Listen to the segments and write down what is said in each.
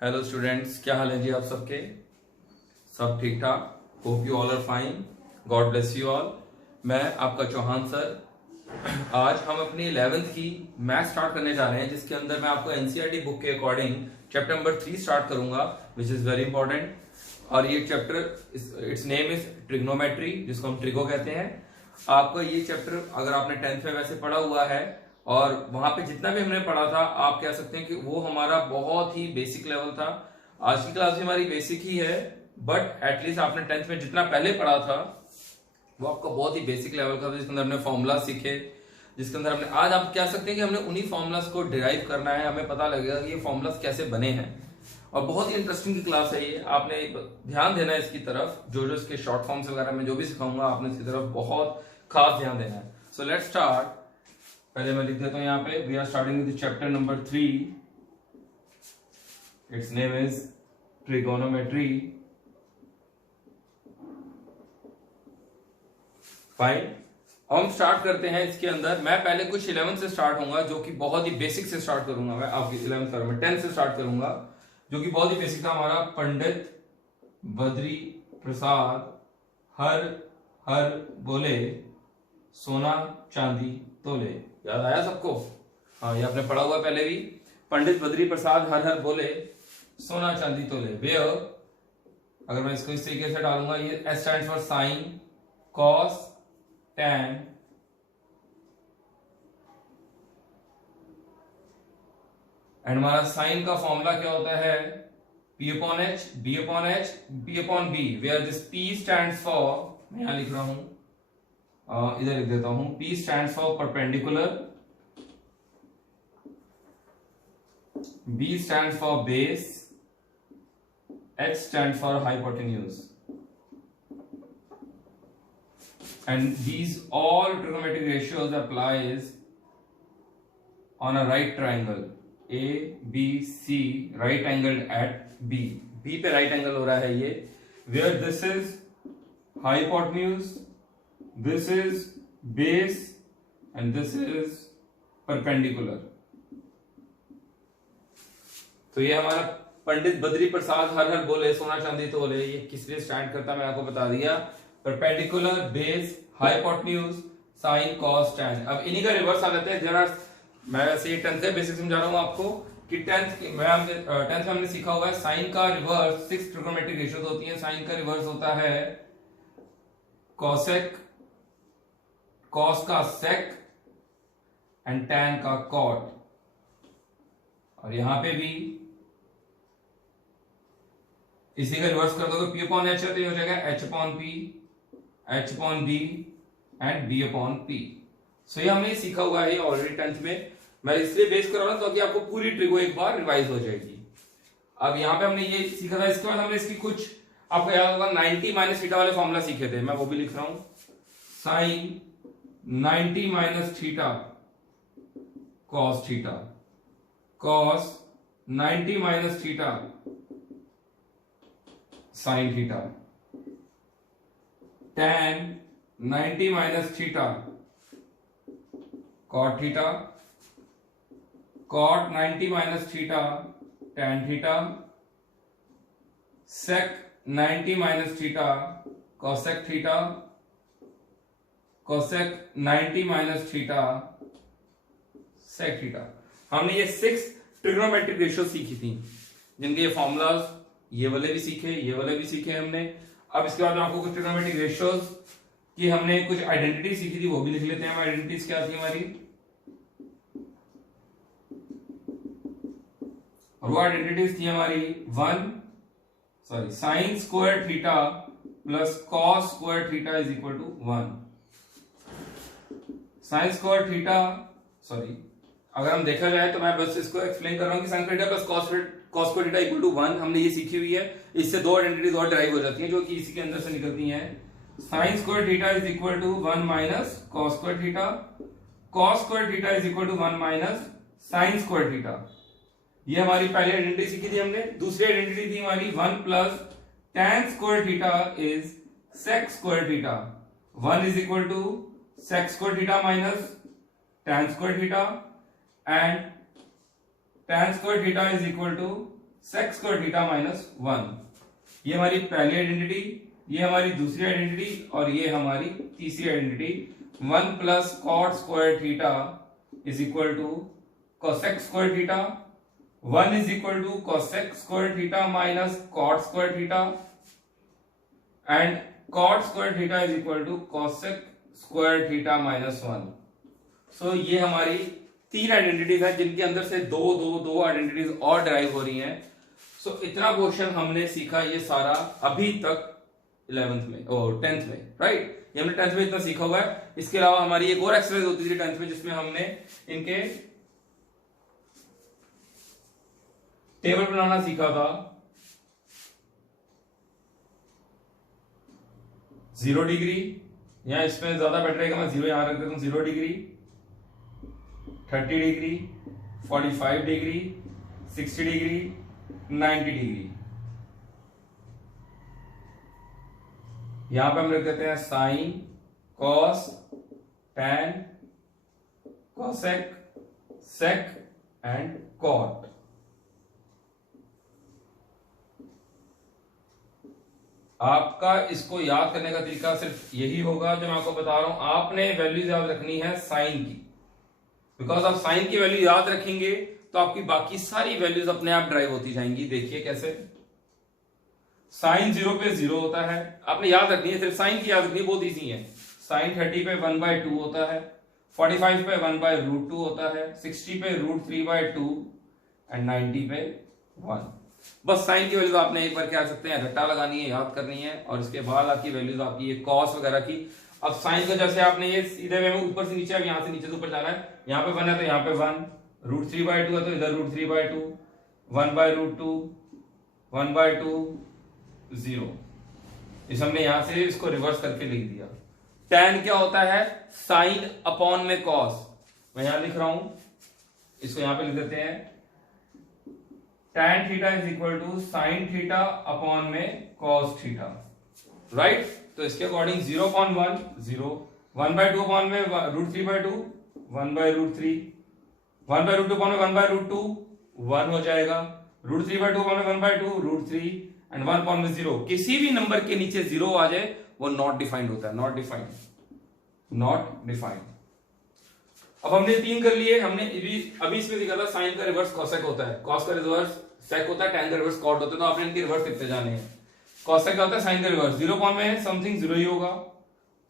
Hello students, क्या हाल है जी आप सबके। सब ठीक ठाक। Hope you all are fine. God bless you all. मैं आपका चौहान सर। आज हम अपनी 11th की मैथ स्टार्ट करने जा रहे हैं, जिसके अंदर मैं आपको एनसीईआरटी बुक के अकॉर्डिंग चैप्टर नंबर 3 स्टार्ट करूंगा, विच इज वेरी इंपॉर्टेंट। और ये chapter it's name is trigonometry, जिसको हम ट्रिगो कहते हैं। आपका ये चैप्टर अगर आपने 10th में वैसे पढ़ा हुआ है और वहां पे जितना भी हमने पढ़ा था, आप कह सकते हैं कि वो हमारा बहुत ही बेसिक लेवल था। आज की क्लास भी हमारी बेसिक ही है, बट एटलीस्ट आपने 10th में जितना पहले पढ़ा था वो आपका बहुत ही बेसिक लेवल का था, जिसके अंदर हमने फॉर्मूला सीखे, जिसके अंदर हमने आज आप कह सकते हैं कि हमने उन्हीं फॉर्मूलाज को डिराइव करना है। हमें पता लगेगा कि ये फॉर्मूलाज कैसे बने हैं, और बहुत ही इंटरेस्टिंग की क्लास है ये। आपने ध्यान देना है इसकी तरफ, जो जो इसके शॉर्ट फॉर्म्स वगैरह में जो भी सिखाऊंगा आपने इसकी तरफ बहुत खास ध्यान देना है। So let's start. पहले मैं लिख देता हूं यहाँ पे, we are starting with chapter number 3। Its name is trigonometry. Fine, हम स्टार्ट करते हैं। इसके अंदर मैं पहले कुछ 11 से स्टार्ट होऊंगा, जो कि बहुत ही बेसिक से स्टार्ट करूंगा। मैं आपकी 11th कर, मैं 10 से स्टार्ट करूंगा, जो कि बहुत ही बेसिक था हमारा। पंडित बद्री प्रसाद हर हर बोले, सोना चांदी तोले। याद आया सबको? हाँ, ये आपने पढ़ा हुआ पहले भी। पंडित बद्री प्रसाद हर हर बोले, सोना चांदी तोले। वे, अगर मैं इसको इस तरीके से डालूंगा, ये S stands for sine, cos, tan, and हमारा साइन का फॉर्मूला क्या होता है? P upon H, B upon H, B upon B, where this P stands for, मैं यहां लिख रहा हूं, इधर लिख देता हूं, P stands for perpendicular, B stands for base, H stands for hypotenuse, and these all trigonometric ratios applies on a right triangle A B C, right angled at B. B पे right angle हो रहा है ये, where this is hypotenuse, this is base, and this is perpendicular. तो ये हमारा पंडित बद्री प्रसाद हर हर बोले, सोना चांदी तोले, ये किस लिए स्टैंड करता है मैं आपको बता दिया। Perpendicular, base, hypotenuse, sine, cos, tan. अब इन्हीं का रिवर्स आ जाते हैं जरा। मैं वैसे ये 10th से बेसिक समझा रहा हूं आपको कि 10th में हमने सीखा हुआ है साइन का रिवर्स 6 ट्रिगोनोमेट्रिक रेशियोज होती है। साइन का रिवर्स होता है कॉसेक, कॉस का सेक, एंड टैन का कॉट। और यहां पे भी इसी का रिवर्स कर दोगे, P अपॉन H है तो ये हो जाएगा H upon P, H upon B and B upon P। सो ये हमने सीखा हुआ है ऑलरेडी 10th में। मैं इसलिए बेस कर रहा हूं ताकि आपको पूरी ट्रिगो एक बार रिवाइज हो जाएगी। अब यहाँ पे हमने ये सीखा था, इसके बाद हमने इसकी कुछ, आपको याद होगा 90 माइनस थीटा वाले फॉर्मूला सीखे थे, मैं वो भी लिख रहा हूं। Sine 90 minus theta cos theta, cos 90 minus theta sine theta, tan 90 minus theta cot theta, cot 90 minus theta tan theta, sec 90 minus theta cosec theta, cosec 90 minus theta sec theta. हमने ये 6 ट्रिग्नोमेट्रिक रेशियो सीखी थी, जिनके ये formulas ये वाले भी सीखे, ये वाले भी सीखे हमने। अब इसके बाद आपको कुछ ट्रिग्नोमेट्रिक रेशियोज की हमने कुछ आइडेंटिटी सीखी थी, वो भी लिख लेते हैं। आइडेंटिटीज क्या थी हमारी, और वो आइडेंटिटीज थी हमारी sine square theta plus cos square theta is equal to 1। Sine square theta, अगर हम देखा जाए तो मैं बस इसको एक्सप्लेन कर रहा हूं कि sine theta plus cos square theta equal to 1 हमने ये सीखी हुई है। इससे दो आइडेंटिटीज और डिराइव हो जाती हैं, जो कि इसी के अंदर से निकलती हैं। Sine square theta is equal to 1 minus cos square theta, cos square theta is equal to 1 minus sine square theta. ये हमारी पहली आइडेंटिटी सीखी थी हमने। दूसरी आइडेंटिटी थी हमारी 1 plus tan square theta is sec square theta. 1 is equal to sec square theta minus tan square theta, and tan square theta is equal to sec square theta minus 1। ये हमारी पहली identity, ये हमारी दूसरी identity और ये हमारी तीसरी identity. 1 plus cot square theta is equal to cosec square theta. 1 is equal to cosec square theta minus cot square theta and cot square theta is equal to cosec square theta minus 1। So ये हमारी तीन identities हैं जिनके अंदर से दो identities और derive हो रही हैं। सो इतना क्वेश्चन हमने सीखा ये सारा अभी तक 11th में और 10th में, राइट। ये हमने 10th में इतना सीखा हुआ है। इसके अलावा हमारी एक और एक्सरसाइज होती थी 10th में जिसमें हमने इनके टेबल बनाना सीखा था। 0 डिग्री, यहां इसमें ज्यादा बेटर रहेगा, मैं 0 यहां रख देता हूं। 0 degree, 30 degree, 45 degree, 60 degree, 90 degree. यहां पे हम रख देते हैं sine, cos, tan, cosec, sec and cot. आपका इसको याद करने का तरीका सिर्फ यही होगा जो मैं आपको बता रहा हूं। आपने वैल्यूज याद रखनी है साइन की, बिकॉज आप साइन की वैल्यू याद रखेंगे तो आपकी बाकी सारी वैल्यूज अपने आप ड्राइव होती जाएंगी। देखिए कैसे। साइन 0 पे 0 होता है, आपने याद रखनी है, सिर्फ साइन की याद रखनी है, बहुत इजी है। साइन 30 पे 1/2 होता है, 45 पे 1/√2 होता है, 60 पे √3/2 एंड 90 पे 1। बस साइन की वैल्यूज आपने एक बार क्या कर सकते हैं, रट्टा लगानी है, याद करनी है, और इसके बाद आपकी वैल्यूज आपकी ये कॉस वगैरह की। अब साइन को जैसे आपने ये सीधे वे में ऊपर से नीचे, अब यहां से नीचे से ऊपर जाना है। यहाँ पे 1 है तो यहाँ पे 1, √3/2 है तो इधर √3/2, 1/√2, 1/2, 0। इस हमने यहां से इसको रिवर्स करके लिख दिया। टैन क्या होता है, साइन अपॉन में कॉस। मैं यहां लिख रहा हूं, इसको यहां पे लिख देते हैं। Tan theta is equal to sine theta upon में कॉस थीटा, राइट। तो इसके अकॉर्डिंग 0/1 0, 1/2 अपॉन में √3/2, 1/√3, 1/√2 अपॉन में 1/√2 1 हो जाएगा, √3/2 अपॉन में 1/2 √3 एंड 1 अपॉन में 0। किसी भी नंबर के नीचे 0 आ जाए वो नॉट डिफाइंड होता है, नॉट डिफाइंड, नॉट डिफाइंड। अब हमने 3 कर लिए। हमने अभी इसमें सीखा था साइन का रिवर्स कोसेक होता है, कॉस का रिवर्स सेक होता है, टैन का रिवर्स कॉट होता है। तो आपने इनके रिवर्स लिखते जाने हैं। कोसेक का होता है साइन का रिवर्स, 0 में समथिंग 0 ही होगा,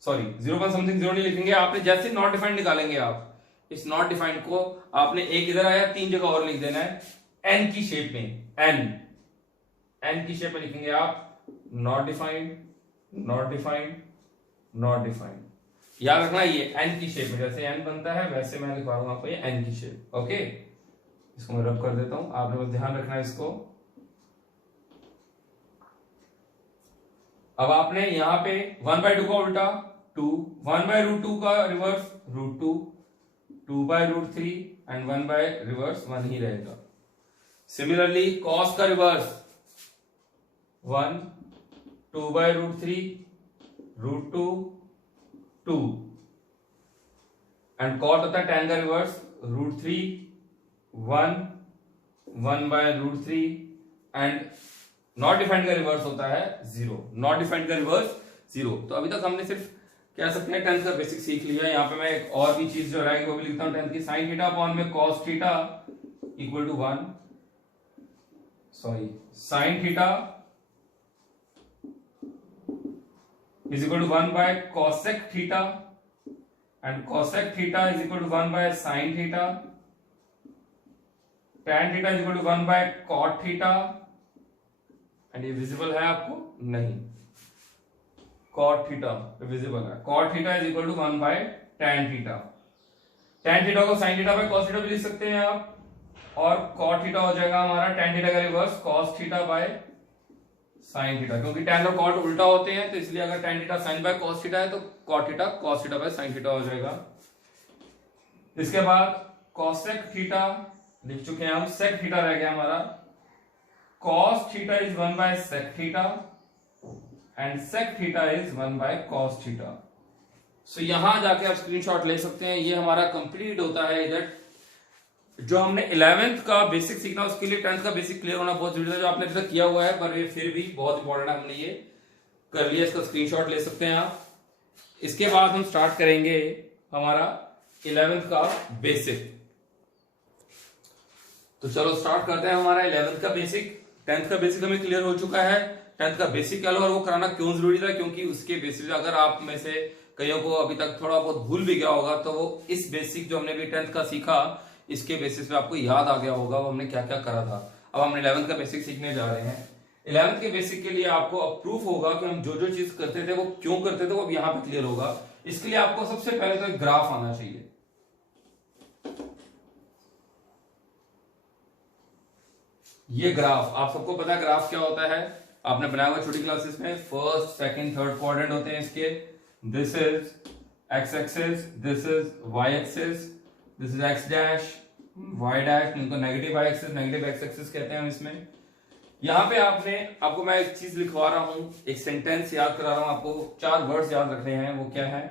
सॉरी 0 समथिंग 0 नहीं लिखेंगे। आपने जैसे नॉट डिफाइंड निकालेंगे, आप इस नॉट डिफाइंड को आपने एक इधर आया 3 जगह और लिख देना है एन की शेप में, एन की शेप में लिखेंगे आप not defined, not defined, not defined. याद रखना ये एन की शेप में, जैसे एन बनता है वैसे मैं लिखवाऊंगा आपको ये एन की शेप। ओके, इसको मैं रब कर देता हूं, आपने बस ध्यान रखना है इसको। अब आपने यहां पे 1/2 का उल्टा 2, 1/√2 का रिवर्स √2, 2/√3 एंड 1/रिवर्स 1 ही रहेगा। सिमिलरली कॉस का रिवर्स 1, 2/√3, √2, 2 एंड कॉट होता है टैन का रिवर्स √3, 1, 1/√3 एंड नॉट डिफाइंड का रिवर्स होता है 0, नॉट डिफाइंड का रिवर्स 0। तो अभी तक हमने सिर्फ कह सकते हैं 10th का बेसिक सीख लिया। यहाँ पे मैं एक और भी चीज जो रहेगी वो भी लिखता हूं 10th की। साइन थीटा अपॉन में cos theta equal to 1, sorry sine theta is equal to 1 by cosec theta and cosec theta is equal to 1 by sin theta, tan theta is equal to 1 by cot theta and ये visible है आपको नहीं, cot theta visible है, cot theta is equal to 1 by tan theta, tan theta को sin theta by cos theta भी लिख सकते हैं आप, और cot theta हो जाएगा हमारा tan theta का reverse cos theta by sine theta, क्योंकि टैन और कॉट उल्टा होते हैं तो इसलिए अगर tan theta sine by cos theta है तो cot theta cos theta by sine theta हो जाएगा। इसके बाद कॉसेक थीटा लिख चुके हैं हम, सेक थीटा रह गया हमारा। Cos theta is 1 by sec theta and sec theta is 1 by cos theta. So यहां जाके आप स्क्रीनशॉट ले सकते हैं। ये हमारा कंप्लीट होता है इधर जो हमने 11th का बेसिक सीखना उसके लिए 10th का बेसिक क्लियर होना बहुत जरूरी था, जो आपने अभी तक किया हुआ है, पर ये फिर भी बहुत इंपॉर्टेंट है, हमने ये कर लिया। इसका स्क्रीनशॉट ले सकते हैं आप। इसके बाद हम स्टार्ट करेंगे हमारा 11th का बेसिक। तो चलो स्टार्ट करते हैं हमारा 11th का बेसिक। 10th का बेसिक हमें क्लियर हो चुका है, 10th का बेसिक क्या लो, और वो कराना क्यों जरूरी था, क्योंकि उसके बेसिस पे अगर आप में से कईयों को अभी तक थोड़ा बहुत भूल भी गया होगा, तो वो इस बेसिक जो हमने अभी 10th का सीखा इसके बेसिस पे आपको याद आ गया होगा वो हमने क्या क्या करा था। अब हम 11th का बेसिक सीखने जा रहे हैं। 11th के बेसिक के लिए आपको अब प्रूफ होगा कि हम जो जो चीज करते थे वो क्यों करते थे, वो अब यहाँ पे क्लियर होगा। इसके लिए आपको सबसे पहले तो एक ग्राफ आना चाहिए। ये ग्राफ आप सबको पता है ग्राफ क्या होता है, आपने बनाया हुआ छोटी क्लासेस में। फर्स्ट सेकंड थर्ड क्वाड्रेंट होते हैं इसके। This is X axis, this is Y axis, this is X dash, Y dash, इनको negative Y axis, negative X axis कहते हैं हम इसमें। यहां पे आपको मैं एक चीज लिखवा रहा हूं, एक सेंटेंस याद करा रहा हूं आपको। 4 वर्ड्स याद रखने हैं, वो क्या है?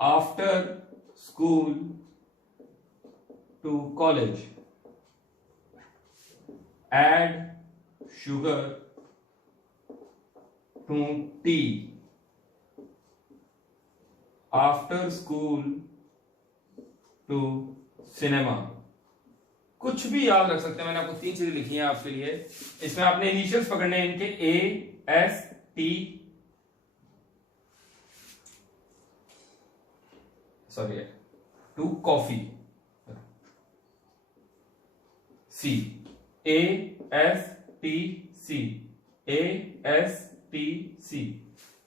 After school to college, add sugar to tea, after school to cinema। कुछ भी याद रख सकते हैं, मैंने आपको 3 चीजें लिखी हैं आपके लिए। इसमें आपने इनिशियल्स पकड़ने हैं इनके, A S T, sorry to coffee, C A S T C, A S T C।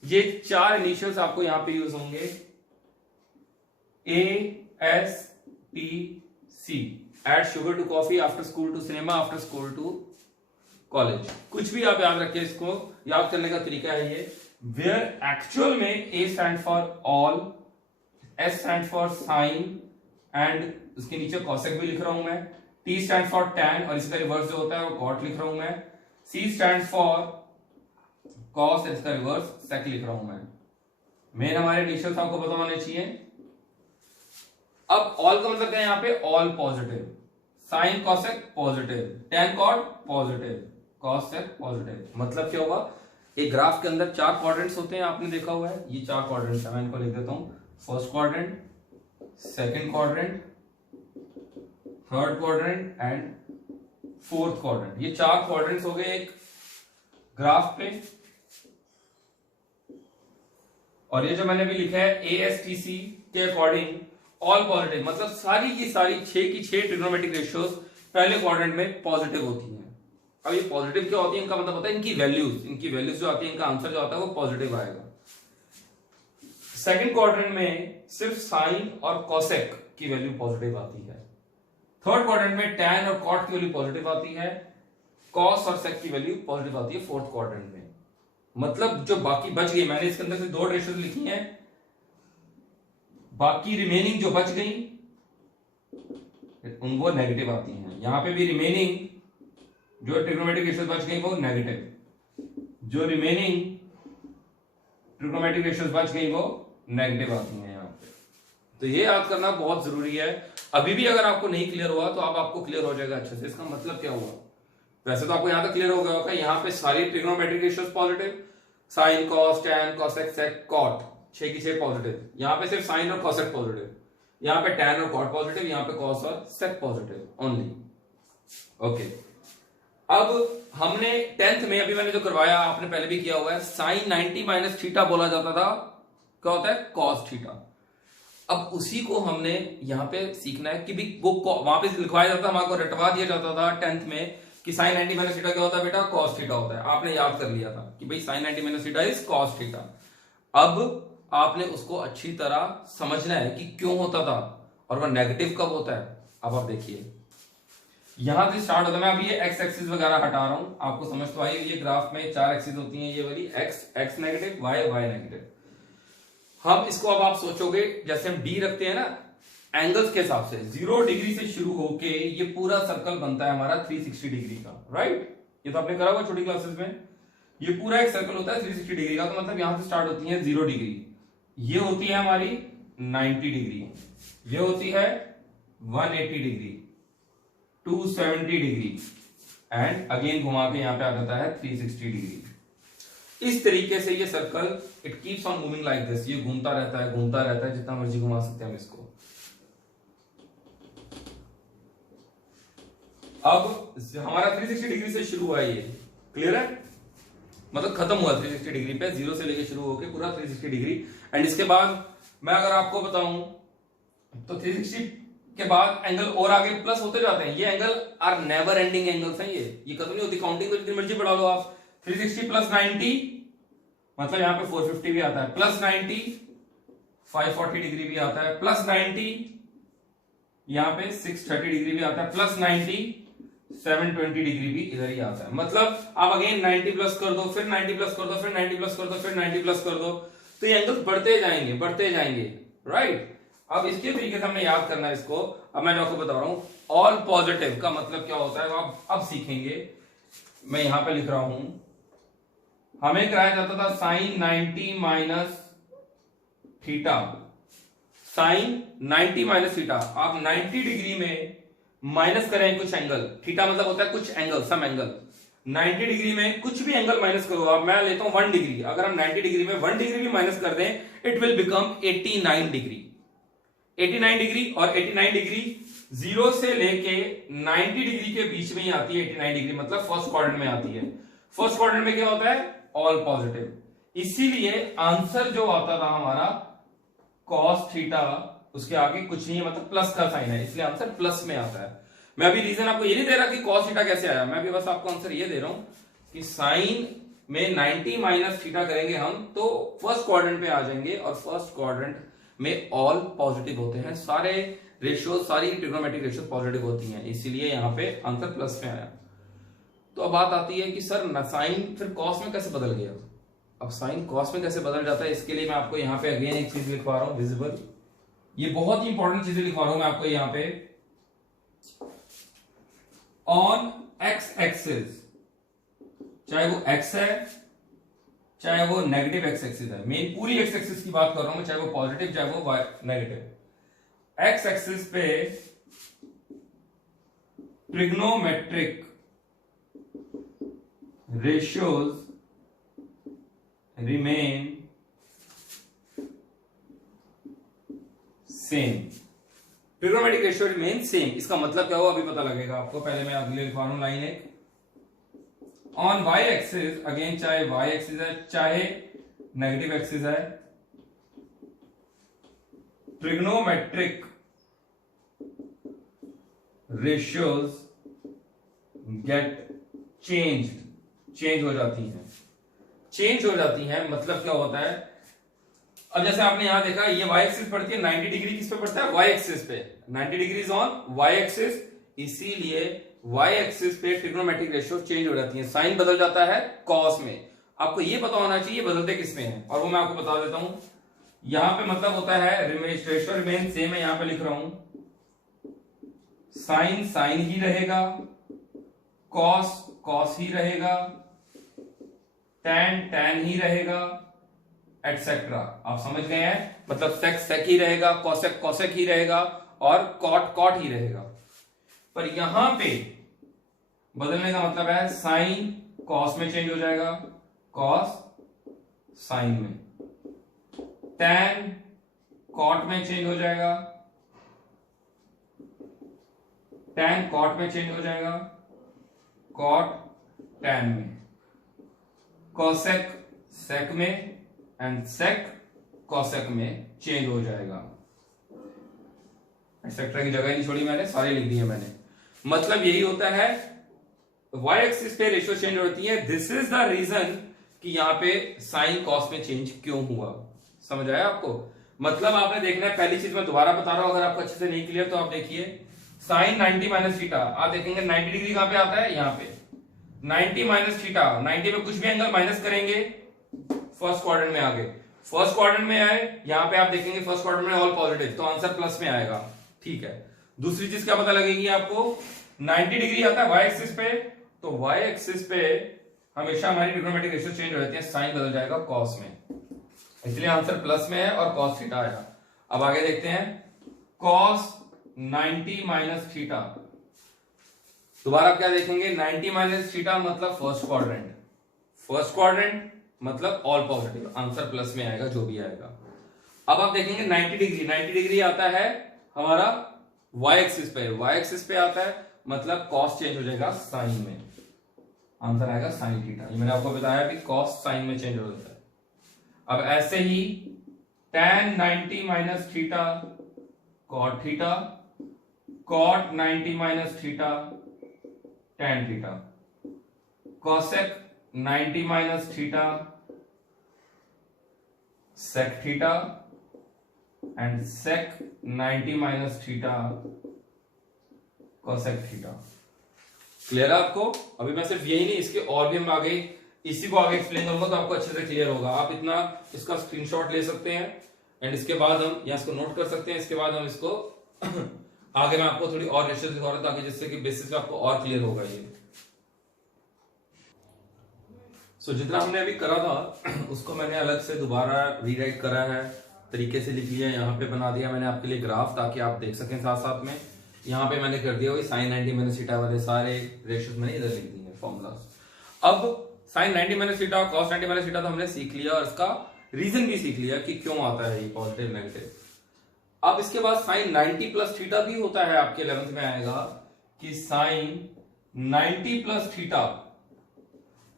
ये 4 इनिशियल्स आपको यहां पे यूज होंगे। A S T C, add sugar to coffee, after school to cinema, after school to college. कुछ भी आप याद रखिए, इसको याद करने का तरीका है ये। वेयर एक्चुअल में A stand for all, S stand for sine, and उसके नीचे कॉसेक भी लिख रहा हूं मैं। T स्टैंड फॉर टैन, और इसका रिवर्स जो होता है वो कॉट लिख रहा हूं मैं। C स्टैंड फॉर कॉस, इसका रिवर्स सेक लिख रहा हूं मैं। मेन हमारे इनिशियल्स आपको पता होने चाहिए। अब ऑल का मतलब क्या है यहाँ पे? All positive, sine cosec positive, tan cot positive, cosec positive. मतलब क्या होगा, एक ग्राफ के अंदर 4 क्वाड्रेंट्स होते हैं, आपने देखा हुआ है। ये 4 क्वाड्रेंट्स है, मैं इनको लिख देता हूं। First quadrant, second quadrant, third quadrant and fourth quadrant. ये 4 क्वाड्रेंट्स हो गए एक ग्राफ पे। और ये जो मैंने भी लिखा है ASTC के अकॉर्डिंग ऑल पॉजिटिव, मतलब सारी की सारी 6 की 6 ट्रिग्नोमेट्रिक रेशियोज पहले क्वाड्रेंट में पॉजिटिव होती हैं। अब ये पॉजिटिव क्या होती है, इनका मतलब होता है इनकी वैल्यूज जो आती है, इनका आंसर जो आता है वो पॉजिटिव आएगा। सेकंड क्वाड्रेंट में सिर्फ साइन और कॉसेक की वैल्यू पॉजिटिव आती है। थर्ड क्वाड्रेंट में टैन और कॉट की वैल्यू पॉजिटिव आती है, कॉस और सेक की वैल्यू पॉजिटिव आती है फोर्थ क्वाड्रेंट में। मतलब जो बाकी बच गई, मैंने इसके अंदर से 2 रेशियोज लिखी हैं, बाकी रिमेनिंग जो बच गई उनको नेगेटिव आती हैं। यहां पे भी रिमेनिंग जो ट्रिग्नोमेट्रिक रेशियोज बच गई वो नेगेटिव, जो रिमेनिंग ट्रिग्नोमेट्रिक रेशियोज बच गई वो नेगेटिव आती हैं यहाँ पे। तो ये याद करना बहुत जरूरी है। अभी भी अगर आपको नहीं क्लियर हुआ तो अब आपको क्लियर हो जाएगा अच्छे से। इसका मतलब क्या हुआ, वैसे तो आपको यहां तक क्लियर हो गया होगा। यहाँ पे सारी trigonometric ratios positive, sine cos tan cosec sec cot 6 की 6 पॉजिटिव। यहाँ पे सिर्फ साइन और कॉसेक पॉजिटिव, यहाँ पे टैन और कॉट पॉजिटिव, यहाँ पे कॉस और सेक पॉजिटिव ओनली। ओके, अब हमने 10th में अभी मैंने जो करवाया, आपने पहले भी किया हुआ है, साइन 90 माइनस थीटा बोला जाता था, क्या होता है? Cos theta. अब उसी को हमने यहाँ पे सीखना है कि भी वो वहां पे लिखवाया जाता था, हमारे रटवा दिया जाता था 10th में कि साइन 90 माइनस थीटा क्या होता है बेटा? कॉस थीटा होता है। आपने याद कर लिया था कि भाई sine 90 minus theta is cos theta. अब आपने उसको अच्छी तरह समझना है कि क्यों होता था और वह नेगेटिव कब होता है। अब आप देखिए यहां से स्टार्ट होता है। मैं अभी ये एक्स एक्सिस वगैरह हटा रहा हूं, आपको समझ तो आई। ये ग्राफ में 4 एक्सिस होती हैं, ये वाली एक्स नेगेटिव, वाई नेगेटिव। हम इसको अब आप सोचोगे जैसे हम डी रखते हैं ना एंगल्स के हिसाब से, 0 डिग्री से शुरू होके ये पूरा सर्कल बनता है हमारा 360 डिग्री का, राइट? ये तो आपने करा हुआ छोटी क्लासेस में। ये पूरा एक सर्कल होता है 360 डिग्री का, तो मतलब यहां से स्टार्ट होती है 0 डिग्री, ये होती है हमारी 90 डिग्री, ये होती है 180 डिग्री, 270 डिग्री एंड अगेन घुमा के यहां पे आ जाता है 360 डिग्री। इस तरीके से ये circle it keeps on moving like this, ये घूमता रहता है, जितना मर्जी घुमा सकते हैं हम इसको। अब हमारा 360 डिग्री से शुरू हुआ, ये क्लियर है, मतलब खत्म हुआ 360 डिग्री पे, जीरो से लेके शुरू होके पूरा 360 डिग्री। एंड इसके बाद मैं अगर आपको बताऊं तो 360 के बाद एंगल और आगे प्लस होते जाते हैं। ये angle are never ending angles हैं, ये खत्म नहीं होती। काउंटिंग तो जितनी मर्जी बढ़ा लो आप। 360 प्लस 90 मतलब यहाँ पे 450 भी आता है, प्लस 90 540 डिग्री भी आता है, प्लस 90 यहाँ पे 630 डिग्री भी आता है, प्लस 90 720 डिग्री भी इधर ही आता है। मतलब आप अगेन 90 प्लस कर दो, फिर 90 प्लस कर दो, फिर 90 प्लस कर दो, फिर 90 प्लस कर दो, तो ये एंगल्स बढ़ते जाएंगे राइट। अब इसके तरीके से हमने याद करना है इसको। अब मैं आपको बता रहा हूं ऑल पॉजिटिव का मतलब क्या होता है, आप अब सीखेंगे। मैं यहां पे लिख रहा हूं, हमें कराया जाता था sine 90 minus theta, sine 90 minus theta. आप 90 डिग्री में माइनस करें कुछ एंगल, थीटा मतलब होता है कुछ एंगल, सम एंगल। 90 डिग्री में कुछ भी एंगल माइनस करो आप, मैं लेता हूं 1 डिग्री, अगर हम 90 डिग्री में 1 डिग्री भी माइनस कर दें it will become 89 degree. 89 degree और 89 डिग्री 0 से लेके 90 डिग्री के बीच में ही आती है। 89 डिग्री मतलब फर्स्ट क्वाड्रेंट में आती है। फर्स्ट क्वाड्रेंट में क्या होता है, ऑल पॉजिटिव। इसीलिए आंसर जो आता था हमारा cos थीटा, उसके आगे कुछ नहीं है, मतलब प्लस का साइन है, इसलिए आंसर प्लस में आता है। मैं अभी रीजन आपको ये नहीं दे रहा कि cos थीटा कैसे आया, मैं अभी बस आपको आंसर ये दे रहा हूं कि साइन में 90 माइनस थीटा करेंगे हम तो फर्स्ट क्वाड्रेंट पे आ जाएंगे, और फर्स्ट क्वाड्रेंट में ऑल पॉजिटिव होते हैं, सारे रेशियो, सारी ट्रिग्नोमेट्रिक रेशियो पॉजिटिव होती हैं, इसीलिए यहां पे आंसर प्लस में आया। तो अब बात आती है कि सर साइन फिर कॉस में कैसे बदल गया। अब साइन कॉस में कैसे बदल जाता है, इसके लिए मैं आपको यहाँ पे अगेन एक चीज लिखवा रहा हूं, विजिबल। ये बहुत ही इंपॉर्टेंट चीजें लिखवा रहा हूं मैं आपको यहाँ पे। ऑन एक्स एक्सिस, चाहे वो एक्स है चाहे वो नेगेटिव एक्स एक्सिस है, मेन पूरी एक्स एक्सिस की बात कर रहा हूं, चाहे वो पॉजिटिव चाहे वो नेगेटिव। एक्स एक्सिस पे trigonometric ratios remain same, trigonometric ratio remain same. इसका मतलब क्या हुआ अभी पता लगेगा आपको, पहले मैं अगले लिखवा रहा हूं लाइन एक। ऑन वाई एक्सिस, अगेन चाहे वाई एक्सिस है चाहे नेगेटिव एक्सिस है, ट्रिग्नोमेट्रिक रेशियोज गेट चेंज हो जाती हैं। चेंज हो जाती हैं मतलब क्या होता है, अब जैसे आपने यहां देखा ये y एक्सिस पड़ती है 90 डिग्री, किस पे पड़ता है, y एक्सिस पे। 90 degree is on y axis, इसीलिए y एक्सिस पे ट्रिग्नोमेट्रिक रेशियो चेंज हो जाती है, साइन बदल जाता है cos में। आपको ये पता होना चाहिए बदलते किस में है, और वो मैं आपको बता देता हूं। यहां पे मतलब होता है रेशियो रिमेन सेम है, यहां पे लिख रहा हूं साइन ही रहेगा, कॉस ही रहेगा, टैन ही रहेगा, एटसेट्रा। आप समझ गए हैं, मतलब सेक ही रहेगा, कॉसेक ही रहेगा, और कॉट ही रहेगा। पर यहां पे बदलने का मतलब है साइन कॉस में चेंज हो जाएगा, कॉस साइन में, टैन कॉट में चेंज हो जाएगा, टैन कॉट में चेंज हो जाएगा, कॉट टैन में, कॉसेक सेक में, एंड सेक कॉसेक में चेंज हो जाएगा। एक्सेट्रा की जगह नहीं छोड़ी मैंने, सारी लिख दी है मैंने। मतलब यही होता है, y एक्सिस पे रेशियो चेंज होती है। दिस इज द रीजन कि यहां पे साइन कॉस में चेंज क्यों हुआ। समझ आया आपको, मतलब आपने देखना है। पहली चीज मैं दोबारा बता रहा हूं, अगर आपको अच्छे से नहीं क्लियर तो आप देखिए। साइन 90 माइनस थीटा, आप देखेंगे 90 डिग्री कहां पे आता है, यहां पे 90 माइनस थीटा। 90 में कुछ भी एंगल माइनस करेंगे फर्स्ट क्वाड्रेंट में आगे, फर्स्ट क्वाड्रेंट में आए, यहां पे आप देखेंगे फर्स्ट क्वाड्रेंट में ऑल पॉजिटिव, तो आंसर प्लस में आएगा। ठीक है, दूसरी चीज क्या पता लगेगी आपको, 90 डिग्री आता है y एक्सिस पे, तो y एक्सिस पे हमेशा हमारी ट्रिग्नोमेट्रिक रेशियो चेंज हो जाती है, साइन बदल जाएगा कॉस में, इसलिए आंसर प्लस में है और कॉस थीटा आया। अब आगे देखते हैं, कॉस 90 माइनस थीटा। दोबारा आप क्या देखेंगे, 90 माइनस थीटा मतलब फर्स्ट क्वाड्रेंट, फर्स्ट क्वाड्रेंट मतलब ऑल पॉजिटिव, आंसर प्लस में आएगा जो भी आएगा। अब आप देखेंगे 90 डिग्री, 90 डिग्री आता है हमारा y एक्सिस पे, y एक्सिस पे आता है मतलब cos चेंज हो जाएगा साइन में, आंसर आएगा साइन थीटा। ये मैंने आपको बताया कि cos साइन में चेंज हो जाता है। अब ऐसे ही tan 90 minus theta cot theta, cot 90 minus theta tan theta, cosec 90 minus theta sec theta and sec 90 minus theta cosec theta. Clear है आपको? अभी मैं सिर्फ यही नहीं, इसके और भी हम आगे इसी को आगे एक्सप्लेन करूंगा तो आपको अच्छे से क्लियर होगा। आप इतना इसका स्क्रीनशॉट ले सकते हैं एंड इसके बाद हम यहाँ इसको नोट कर सकते हैं। इसके बाद हम इसको आगे मैं आपको थोड़ी और रेशियोज दिखा रहा हूं ताकि जिससे कि बेसिस पे आपको और क्लियर होगा ये। सो जितना हमने अभी करा था उसको मैंने अलग से दोबारा रीराइट करा है, तरीके से लिख लिया, यहाँ पे बना दिया मैंने आपके लिए ग्राफ ताकि आप देख सकें साथ साथ में। यहाँ पे मैंने कर दिया वही साइन 90 माइनस थीटा वाले सारे रेशियोज मैंने इधर लिख दिए फॉर्मूलाज। अब sine 90 minus theta cos 90 minus theta तो हमने सीख लिया और इसका रीजन भी सीख लिया कि क्यों आता है ये पॉजिटिव नेगेटिव। अब इसके बाद साइन 90 प्लस थीटा भी होता है, आपके 11th में आएगा कि साइन 90 प्लस थीटा।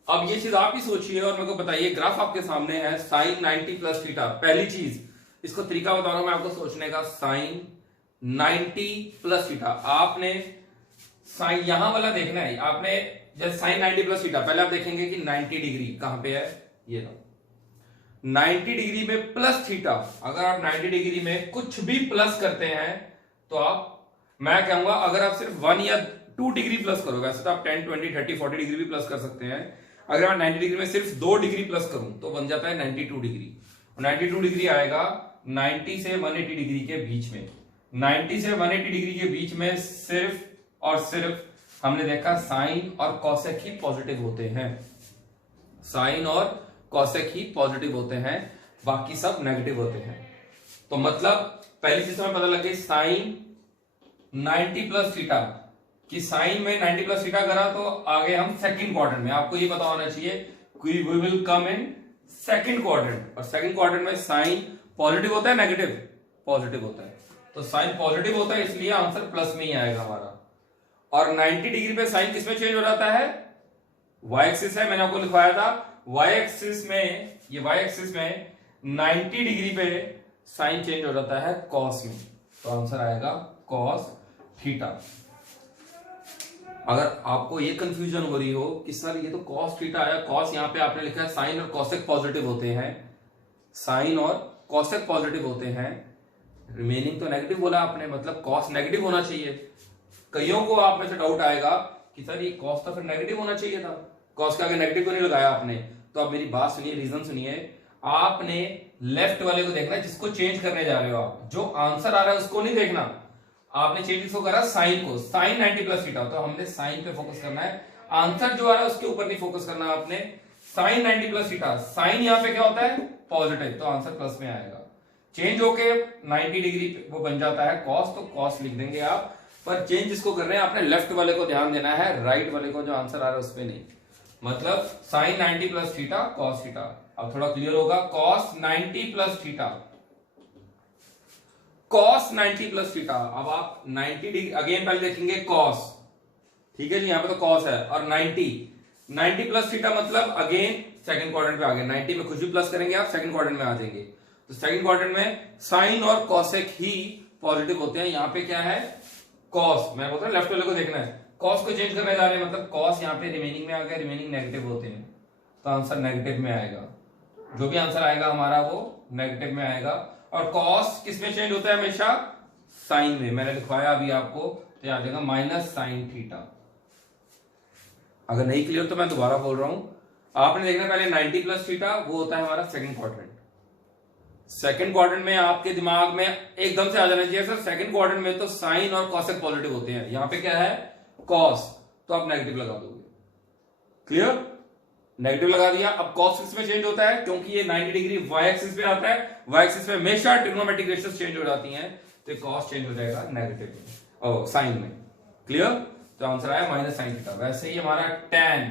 अब ये चीज आप ही सोचिए और मेरे को बताइए, ग्राफ आपके सामने है साइन 90 प्लस थीटा। पहली चीज इसको तरीका बता रहा हूं मैं आपको सोचने का, साइन 90 प्लस थीटा। आपने साइन यहां वाला देखना है, आपने जैसे साइन 90 प्लस थीटा पहले आप देखेंगे कि 90 डिग्री कहां पे है, ये लो 90 डिग्री में प्लस थीटा। अगर आप 90 डिग्री में कुछ भी प्लस करते हैं तो आप, मैं कहूंगा अगर आप सिर्फ 1 या 2 डिग्री प्लस करोगे, वैसे तो आप 10 20 30 40 डिग्री भी प्लस कर सकते हैं। अगर मैं 90 डिग्री में सिर्फ 2 डिग्री प्लस करूं तो बन जाता है 92 डिग्री। 92 डिग्री आएगा 90 से 180 डिग्री के बीच में। 90 से 180 डिग्री के बीच में सिर्फ और सिर्फ हमने देखा साइन और कॉसेक ही पॉजिटिव होते हैं, साइन और कॉसेक ही पॉजिटिव होते हैं, बाकी सब नेगेटिव होते हैं। तो मतलब पहली चीज हमें पता लग गई साइन 90 प्लस थीटा कि साइन में 90 प्लस थीटा करा तो आगे हम सेकंड क्वाड्रेंट में, आपको ये पता होना चाहिए we will come in second quadrant. और सेकंड क्वाड्रेंट में साइन पॉजिटिव होता है नेगेटिव, पॉजिटिव होता है, तो साइन पॉजिटिव होता है इसलिए आंसर प्लस में ही आएगा हमारा। और 90 डिग्री पे साइन किसमें चेंज हो जाता है, y एक्सिस है, मैंने आपको लिखवाया था y एक्सिस में, ये y एक्सिस में 90 डिग्री पे साइन चेंज हो जाता है cos में, तो आंसर आएगा cos थीटा। अगर आपको ये कंफ्यूजन हो रही हो कि सर ये तो cos थीटा आया, cos यहां पे आपने लिखा है साइन और cosec पॉजिटिव होते हैं, साइन और cosec पॉजिटिव होते हैं, रिमेनिंग तो नेगेटिव बोला आपने, मतलब cos नेगेटिव होना चाहिए। कईयों को आप में से डाउट आएगा कि सर ये cos तो फिर नेगेटिव होना चाहिए था, cos के आगे नेगेटिव को नहीं लगाया आपने। तो आप मेरी बात सुनिए, रीजन सुनिए, आपने लेफ्ट वाले को देखना है जिसको चेंज करने जा रहे हो आप, जो आंसर आ रहा है उसको नहीं देखना। आपने चेंज किसको करा, साइन को, साइन 90 प्लस थीटा, तो हमने साइन पे फोकस करना है, आंसर जो आ रहा है उसके ऊपर नहीं फोकस करना आपने। साइन 90 प्लस थीटा, साइन यहां पे क्या होता है पॉजिटिव, तो आंसर प्लस में आएगा। चेंज होके 90 डिग्री वो बन जाता है cos, तो cos लिख देंगे आप, पर चेंज जिसको कर रहे हैं आपने लेफ्ट वाले को ध्यान देना है, राइट वाले को जो आंसर आ रहा है उस पे नहीं। मतलब sine 90 plus theta cos theta. अब थोड़ा क्लियर होगा, cos 90 plus theta, cos 90 plus theta. अब आप 90 डिग्री अगेन पहले देखेंगे cos, ठीक है जी, यहां पे तो cos है, और 90 प्लस थीटा मतलब अगेन सेकंड क्वाड्रेंट पे आ गए। 90 में कुछ भी प्लस करेंगे आप सेकंड क्वाड्रेंट में आ जाएंगे, तो सेकंड क्वाड्रेंट में साइन और कॉसेक ही पॉजिटिव होते हैं। यहाँ पे क्या है cos, मैं बोलता हूँ लेफ्ट वाले को देखना है, cos को चेंज करने जा रहे हैं, मतलब cos यहाँ पे रिमेनिंग में आ गया, रिमेनिंग नेगेटिव होते हैं, तो आंसर नेगेटिव में आएगा। जो भी आंसर आएगा हमारा वो नेगेटिव में आएगा। और cos किस में चेंज होता है हमेशा, साइन में, मैंने लिखवाया अभी आपको, तो याद रखना माइनस साइन थीटा। अगर नहीं क्लियर तो मैं दोबारा बोल रहा हूं, आपने देखना पहले 90 प्लस थीटा वो होता है हमारा सेकंड क्वाड्रेंट। सेकंड क्वाड्रेंट में आपके दिमाग में एकदम से आ जाना चाहिए सर सेकंड क्वाड्रेंट में तो साइन और कॉसेक पॉजिटिव होते हैं, यहां पे क्या है cos, तो आप नेगेटिव लगा दोगे। क्लियर, नेगेटिव लगा दिया। अब cos किस में चेंज होता है, क्योंकि ये 90 डिग्री y एक्सिस पे आता है, y एक्सिस पे हमेशा ट्रिग्नोमेट्रिक रेशियोज चेंज हो जाती हैं, तो कॉस चेंज हो जाएगा नेगेटिव में और साइन में। क्लियर? तो आंसर आया माइनस साइन थीटा। वैसे ही हमारा tan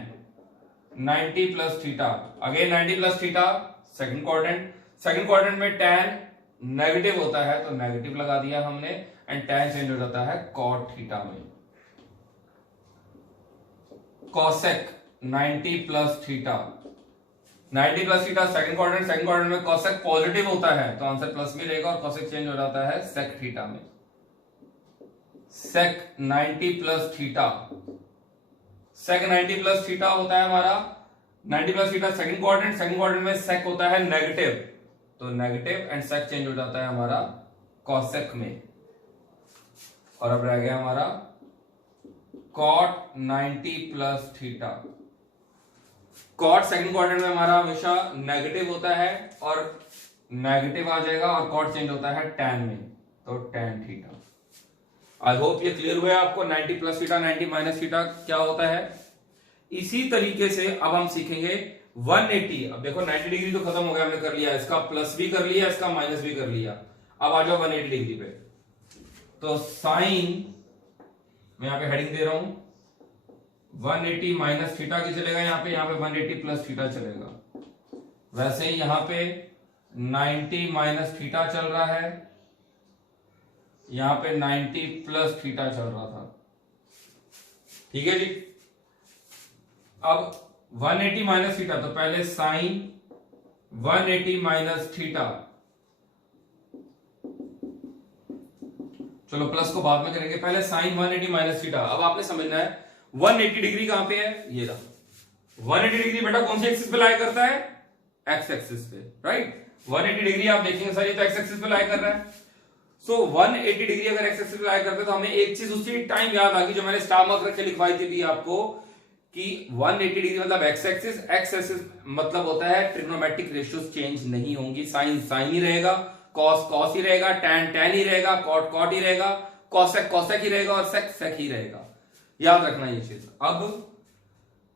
90 plus theta, again 90 plus theta second quadrant में tan नेगेटिव होता है तो नेगेटिव लगा दिया हमने, एंड tan चेंज हो जाता है cot थीटा में। cosec 90 plus theta, 90 plus theta second quadrant में cosec पॉजिटिव होता है तो आंसर प्लस में रहेगा, और cosec चेंज हो जाता है sec थीटा में। sec 90 plus theta, sec 90 plus theta होता है हमारा 90 प्लस थीटा सेकंड क्वाड्रेंट में sec होता है नेगेटिव तो नेगेटिव, एंड sec चेंज हो जाता है हमारा cosec में। और अब रह गया हमारा cot 90 plus theta. cot second quadrant में हमारा हमेशा नेगेटिव होता है और नेगेटिव आ जाएगा, और cot चेंज होता है tan में तो tan थीटा। आई होप ये क्लियर हुआ है आपको 90 प्लस थीटा 90 माइनस थीटा क्या होता है। इसी तरीके से अब हम सीखेंगे 180। अब देखो 90 डिग्री तो खत्म हो गया, हमने कर लिया, इसका प्लस भी कर लिया, इसका माइनस भी कर लिया। अब आ जाओ 180 डिग्री पे, तो साइन मैं यहां पे हेडिंग दे रहा हूं 180 माइनस थीटा की चलेगा, यहाँ पे 180 प्लस थीटा चलेगा। वैसे ही यहां पे 90 माइनस थीटा चल रहा है, यहां पे 90 प्लस थीटा चल रहा था। ठीक है जी। अब 180 माइनस थीटा, तो पहले साइन 180 माइनस थीटा, चलो प्लस को बाद में करेंगे, पहले साइन 180 माइनस थीटा। अब आपने समझना है 180 डिग्री कहां पे है, ये रहा 180 डिग्री बेटा कौन सी एक्सिस पे लाई करता है, एक्स एक्सिस पे, राइट। 180 डिग्री आप देखेंगे सर ये तो एक्स एक्सिस पे लाई कर रहा है। सो 180 डिग्री अगर एक्स एक्सिस पे लाई करते हैं तो हमें एक चीज उसी टाइम याद आ गई जो मैंने स्टार मार्क रख के लिखवाई थी आपको, कि 180 डिग्री मतलब एक्स एक्सिस मतलब होता है ट्रिग्नोमेट्रिक रेशियोज चेंज नहीं होंगी, साइन साइन ही रहेगा, कॉस कॉस ही रहेगा, टैन टैन ही रहेगा, कॉट कॉट ही रहेगा, कॉसेक कॉसेक ही रहेगा, और सेक सेक ही रहेगा। याद रखना ये चीज। अब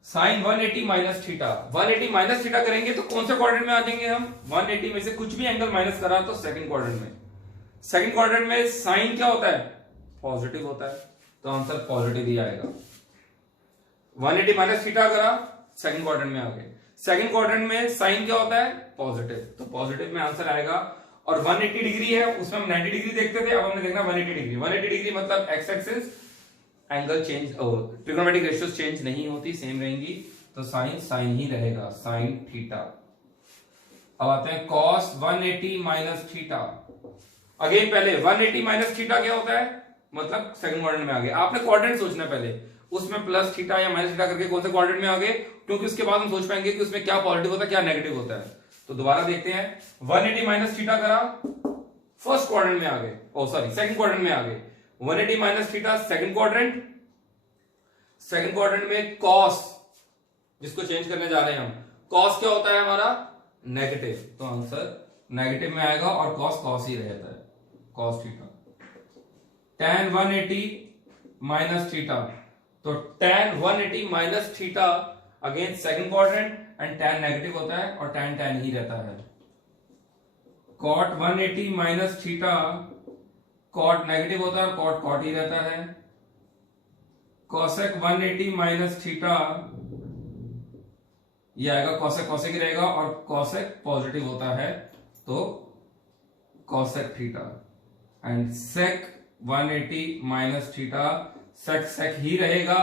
sine 180 minus theta, 180 minus theta करेंगे तो कौन से क्वाड्रेंट में आ जाएंगे हम, 180 में से कुछ भी एंगल माइनस करा तो सेकंड क्वाड्रेंट में। सेकंड क्वाड्रेंट में साइन क्या होता है, पॉजिटिव होता है तो आंसर पॉजिटिव ही आएगा। 180 माइनस थीटा करा सेकंड क्वाड्रेंट में आ गए, सेकंड क्वाड्रेंट में साइन क्या होता है, पॉजिटिव, तो पॉजिटिव में आंसर आएगा। और 180 डिग्री है उसमें हम 90 डिग्री देखते थे, अब हमने देखना 180 डिग्री। 180 डिग्री मतलब x axis angle change, trigonometric ratios change नहीं होती, सेम रहेंगी, तो साइन साइन ही रहेगा, साइन थीटा। अब आते हैं कॉस 180 माइनस थीटा। अगेन पहले 180 माइनस थीटा क्या होता है, मतलब सेकंड क्वाड्रेंट में आ गए। आपने क्वाड्रेंट सोचना पहले, उसमें प्लस थीटा या माइनस थीटा करके कौन से क्वाड्रेंट में आ गए, क्योंकि उसके बाद हम सोच पाएंगे कि उसमें क्या पॉजिटिव होता है क्या नेगेटिव होता है। तो दोबारा देखते हैं, 180 माइनस थीटा करा फर्स्ट क्वाड्रेंट में आ गए, ओ सॉरी सेकंड क्वाड्रेंट में आ गए। 180 माइनस थीटा सेकंड क्वाड्रेंट में कॉस, जिसको चेंज करने जा रहे हैं हम, कॉस क्या होता है हमारा, नेगेटिव, तो आंसर नेगेटिव में आएगा, और कॉस कॉस ही रहता है, cos theta. tan 180 minus theta, तो tan 180 minus theta again second quadrant, and tan negative होता है और tan tan ही रहता है। cot 180 minus theta, cot negative होता है और cot cot ही रहता है। cosec 180 माइनस थीटा, ये आएगा cosec cosec ही रहेगा, और cosec पॉजिटिव होता है तो cosec theta, and sec 180 minus theta sec sec ही रहेगा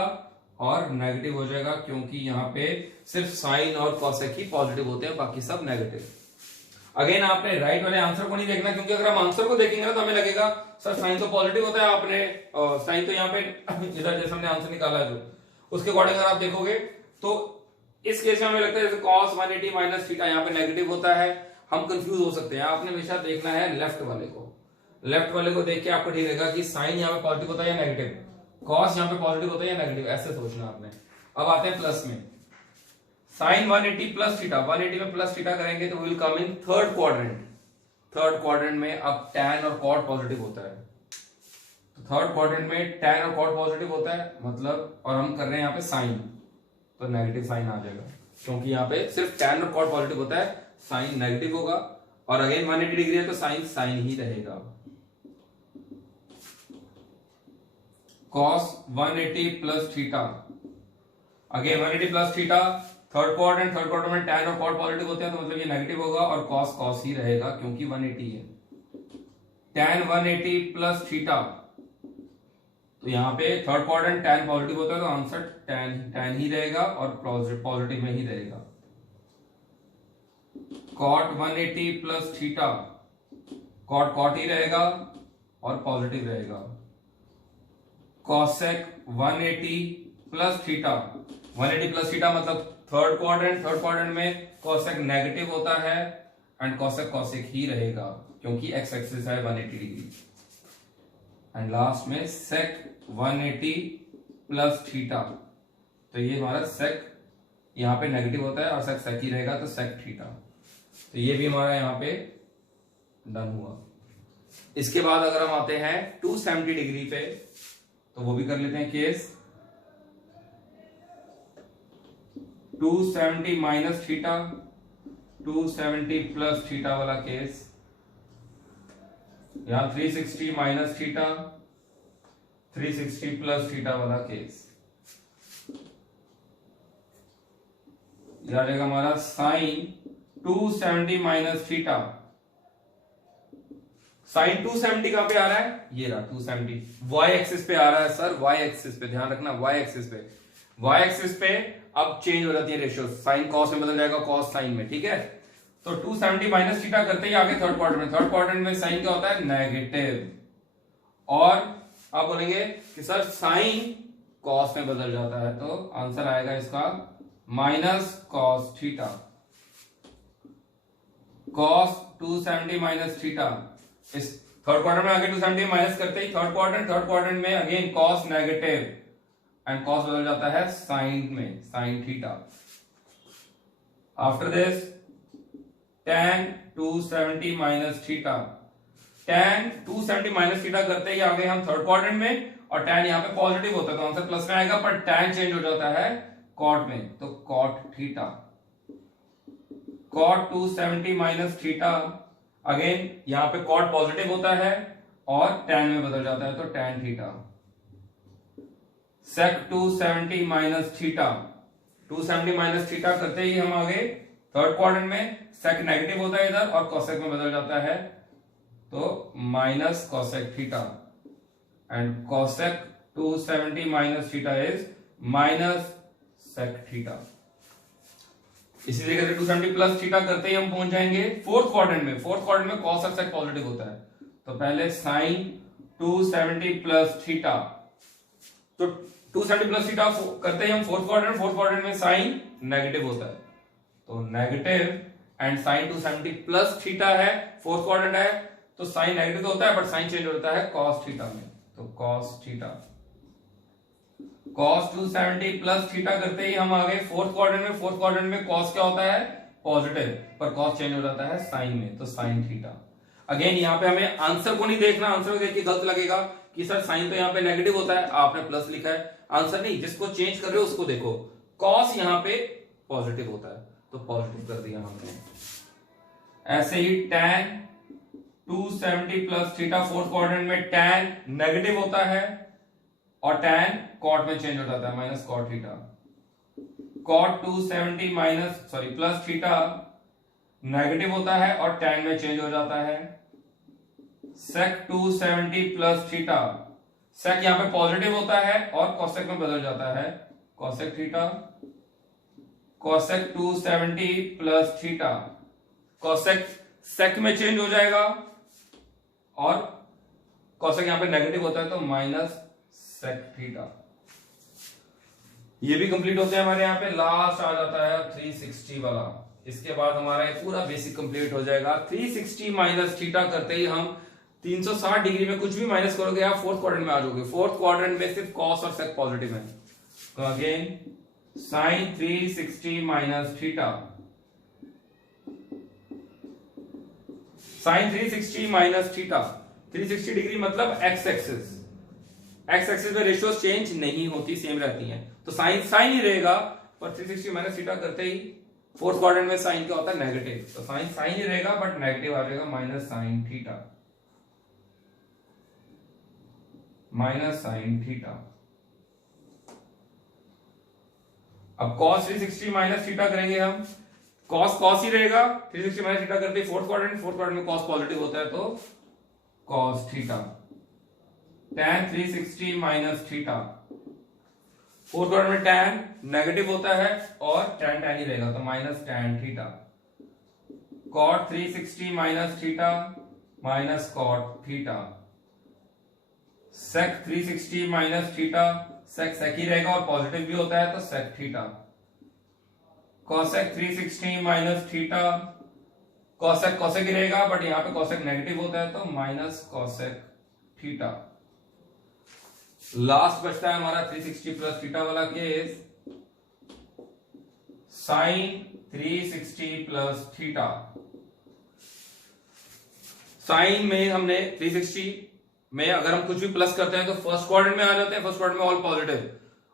और नेगेटिव हो जाएगा, क्योंकि यहां पे सिर्फ साइन और कॉसेक ही पॉजिटिव होते हैं, बाकी सब नेगेटिव। अगेन आपने राइट वाले आंसर को नहीं देखना, क्योंकि अगर हम आंसर को देखेंगे ना तो हमें लगेगा सर साइन तो पॉजिटिव होता है, आपने साइन तो यहाँ पे इधर जैसे हमने आंसर निकाला है जो उसके अकॉर्डिंग अगर आप देखोगे तो इस केस में हमें लगता है जैसे cos 180 माइनस थीटा यहाँ पे नेगेटिव होता है, हम कंफ्यूज हो सकते हैं। आपने हमेशा देखना है लेफ्ट वाले को देख के आपको ठीक रहेगा कि साइन यहाँ पे पॉजिटिव होता है या नेगेटिव, कॉस यहाँ पे पॉजिटिव होता है या नेगेटिव, ऐसे सोचना आपने। अब आते हैं प्लस में, साइन 180 प्लस थीटा, 180 में प्लस थीटा करेंगे तो will come in third quadrant में अब tan और cot पॉजिटिव होता है, तो थर्ड क्वाड्रेंट में tan और cot पॉजिटिव होता है मतलब, और हम कर रहे हैं यहाँ पे साइन, तो नेगेटिव साइन आ जाएगा, क्योंकि यहाँ पे सिर्फ tan और cot पॉजिटिव होता है, साइन नेगेटिव होगा, और अगेन 180 डिग्री है तो साइन साइन ही रहेगा। cos 180 plus theta. Again 180 plus theta, third quadrant में tan और cot पॉजिटिव होते हैं तो मतलब ये नेगेटिव होगा और cos ही रहेगा क्योंकि 180 है। tan 180 प्लस थीटा, तो यहाँ पे थर्ड क्वाड्रेंट tan पॉजिटिव होता है तो आंसर tan ही रहेगा और पॉजिटिव में ही रहेगा। cot 180 प्लस थीटा, cot ही रहेगा और पॉजिटिव रहेगा। cosec 180 plus theta, 180 plus theta मतलब थर्ड क्वाड्रेंट में cosec नेगेटिव होता है एंड cosec ही रहेगा क्योंकि x एक्सिस है 180 डिग्री। एंड लास्ट में sec 180 प्लस थीटा, तो ये हमारा sec यहाँ पे नेगेटिव होता है और sec ही रहेगा तो sec थीटा। तो ये भी हमारा यहाँ पे डन हुआ। इसके बाद अगर हम आते हैं 270 डिग्री पे तो वो भी कर लेते हैं case. 270 minus theta, 270 plus theta वाला केस। यहां 360 माइनस थीटा, 360 प्लस थीटा वाला केस। यह रहेगा हमारा साइन 270 माइनस थीटा। साइन 270 कहां पे आ रहा है? ये रहा 270, y एक्सिस पे आ रहा है सर, y एक्सिस पे ध्यान रखना, y एक्सिस पे। y एक्सिस पे अब चेंज हो जाती है रेशियो, साइन कॉस में बदल जाएगा कॉस साइन में, ठीक है। तो 270 माइनस थीटा करते ही आगे थर्ड क्वाड्रेंट में साइन क्या होता है? नेगेटिव। और आप बोलेंगे कि सर साइन कॉस में बदल जाता है, तो आंसर आएगा इसका minus cos theta. Cos 270 minus theta, इस थर्ड क्वाड्रेंट में आगे 270 माइनस करते ही थर्ड क्वाड्रेंट में again cos negative and cos बदल जाता है साइन में, sine theta. After this tan 270 minus theta, tan 270 minus theta करते ही आगे हम थर्ड क्वाड्रेंट में और tan यहाँ पे पॉजिटिव होता है तो आंसर प्लस में आएगा, पर tan चेंज हो जाता है cot में, तो cot theta. cot 270 minus theta, again यहां पे cot पॉजिटिव होता है और tan में बदल जाता है तो tan theta. sec 270 minus theta, 270 minus theta करते ही हम आगे थर्ड क्वाड्रेंट में, sec नेगेटिव होता है इधर और cosec में बदल जाता है तो minus cosec theta. And cosec 270 minus theta is minus sec theta. इसी तरीके से 270 प्लस थीटा करते ही हम पहुंच जाएंगे फोर्थ क्वाड्रेंट में। फोर्थ क्वाड्रेंट में cos और sec पॉजिटिव होता है तो पहले sin 270 प्लस थीटा, तो 270 प्लस थीटा करते ही हम फोर्थ क्वाड्रेंट में sin नेगेटिव होता है तो negative and sin 270 plus theta है, फोर्थ क्वाड्रेंट है तो sin नेगेटिव होता है बट sin चेंज होता है cos थीटा में, तो cos theta. cos 270 plus theta करते ही हम आ गए फोर्थ क्वाड्रेंट में cos क्या होता है? पॉजिटिव, पर cos चेंज हो जाता है साइन में, तो साइन थीटा। अगेन यहाँ पे हमें आंसर को नहीं देखना, आंसर को देख के गलत लगेगा कि सर साइन तो यहाँ पे नेगेटिव होता है, आपने प्लस लिखा है। आंसर नहीं, जिसको चेंज कर रहे हो उसको देखो। cos यहाँ पे पॉजिटिव होता है तो पॉजिटिव कर दिया हमने। ऐसे ही tan 270 plus theta, fourth quadrant में tan नेगेटिव होता है और tan cot में चेंज हो जाता है, minus cot theta. cot 270 plus theta negative होता है और tan में चेंज हो जाता है। sec 270 प्लस थीटा, sec यहां पे पॉजिटिव होता है और cosec में बदल जाता है, cosec theta. cosec 270 plus theta, cosec sec में चेंज हो जाएगा और cosec यहां पे नेगेटिव होता है तो माइनस sec थीटा। ये भी कंप्लीट होते हैं हमारे यहाँ पे। लास्ट आ जाता है 360 वाला, इसके बाद हमारा पूरा बेसिक कंप्लीट हो जाएगा। 360 माइनस थीटा करते ही हम 360 डिग्री में कुछ भी माइनस करोगे आप फोर्थ क्वाड्रेंट में आ जाओगे। फोर्थ क्वाड्रेंट में सिर्फ cos और sec पॉजिटिव है तो again sin 360 minus theta, sin 360 minus theta, 360 degree मतलब x एक्सिस, x एक्सिस में रेशियोज चेंज नहीं होती, सेम रहती हैं तो साइन ही रहेगा, पर 360 माइनस थीटा करते ही फोर्थ क्वाड्रेंट में साइन क्या होता है? नेगेटिव, तो साइन ही रहेगा बट नेगेटिव आ जाएगा, minus sine theta. Minus sine theta. अब cos 360 माइनस थीटा करेंगे हम, cos cos ही रहेगा, 360 माइनस थीटा करते ही फोर्थ क्वाड्रेंट में cos पॉजिटिव होता है तो cos theta. tan 360 minus theta, fourth quadrant में tan नेगेटिव होता है और tan ही रहेगा तो minus tan theta. cot 360 minus theta minus cot theta. sec 360 minus theta, sec ही रहेगा और पॉजिटिव भी होता है तो sec theta. cosec 360 minus theta, cosec ही रहेगा बट यहां पे cosec नेगेटिव होता है तो माइनस cosec थीटा। लास्ट बचता है हमारा 360 प्लस थीटा वाला case, sin 360 plus theta. Sine में हमने 360 में अगर हम कुछ भी प्लस करते हैं तो फर्स्ट क्वाड्रेंट में आ जाते हैं, फर्स्ट क्वाड्रेंट में ऑल पॉजिटिव,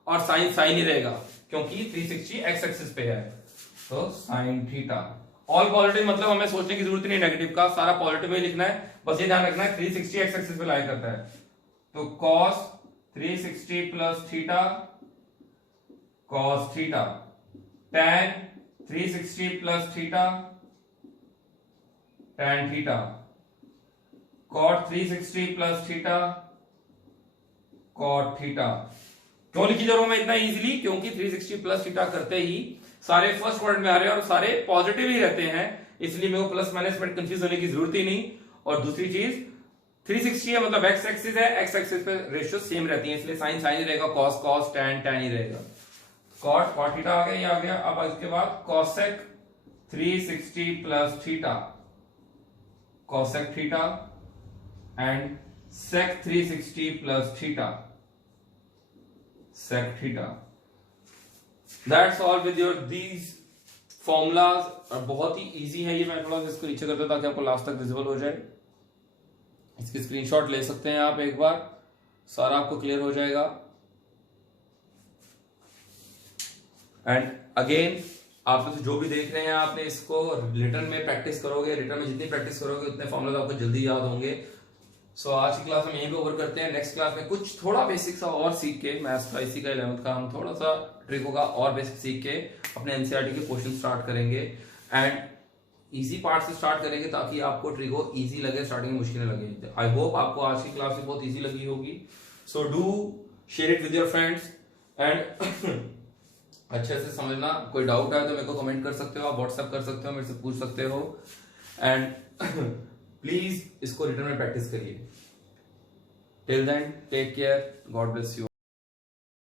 और साइन साइन ही रहेगा क्योंकि 360 एक्स एक्सिस पे है तो साइन थीटा। ऑल पॉजिटिव मतलब हमें सोचने की जरूरत नहीं नेगेटिव का, सारा पॉजिटिव में लिखना है, बस ये ध्यान रखना है 360 एक्स एक्सिस पे लाई करता है तो cos 360 plus theta cos theta, tan 360 plus theta tan theta, cot 360 plus theta cot theta. क्यों लिखी जा रहा हूं मैं इतना इजीली, क्योंकि 360 प्लस थीटा करते ही सारे फर्स्ट क्वाड्रेंट में आ रहे हैं और सारे पॉजिटिव ही रहते हैं, इसलिए मेरे को प्लस माइनस में कंफ्यूज होने की जरूरत ही नहीं। और दूसरी चीज 360 है मतलब एक्स एक्सिस है, एक्स एक्सिस पे रेशियो सेम रहती है इसलिए साइन साइन ही रहेगा, cos cos tan tan ही रहेगा। cot cot थीटा आ गया, ये आ गया। अब इसके बाद cosec 360 plus theta cosec theta and sec 360 plus theta sec theta। That's all with your these formulas, और बहुत ही इजी है ये। मैं थोड़ा सा इसको नीचे करता ताकि आपको लास्ट तक विजिबल हो जाए। इसकी स्क्रीनशॉट ले सकते हैं आप, एक बार सारा आपको क्लियर हो जाएगा। एंड अगेन आप जो भी देख रहे हैं आपने इसको रिटर्न में प्रैक्टिस करोगे, रिटर्न में जितनी प्रैक्टिस करोगे उतने फॉर्मूला आपको जल्दी याद होंगे। सो आज की क्लास हम यहीं पे ओवर करते हैं। नेक्स्ट क्लास में कुछ थोड़ा बेसिक सा और सीख के, मैथ्स का इसी का 11th का हम थोड़ा सा ट्रिकों का और बेसिक सीख के अपने एनसीईआरटी के क्वेश्चन स्टार्ट करेंगे एंड इजी पार्ट से स्टार्ट करेंगे ताकि आपको ट्रिको इजी लगे, स्टार्टिंग में मुश्किल लगे। आई होप आपको आज की क्लास भी बहुत इजी लगी होगी। So do share it with your friends and अच्छे से समझना। कोई डाउट है तो मेरे को कमेंट कर सकते हो, आप व्हाट्सएप कर सकते हो, मेरे से पूछ सकते हो एंड प्लीज इसको रिटर्न में प्रैक्टिस करिए। Till then take care, God bless you.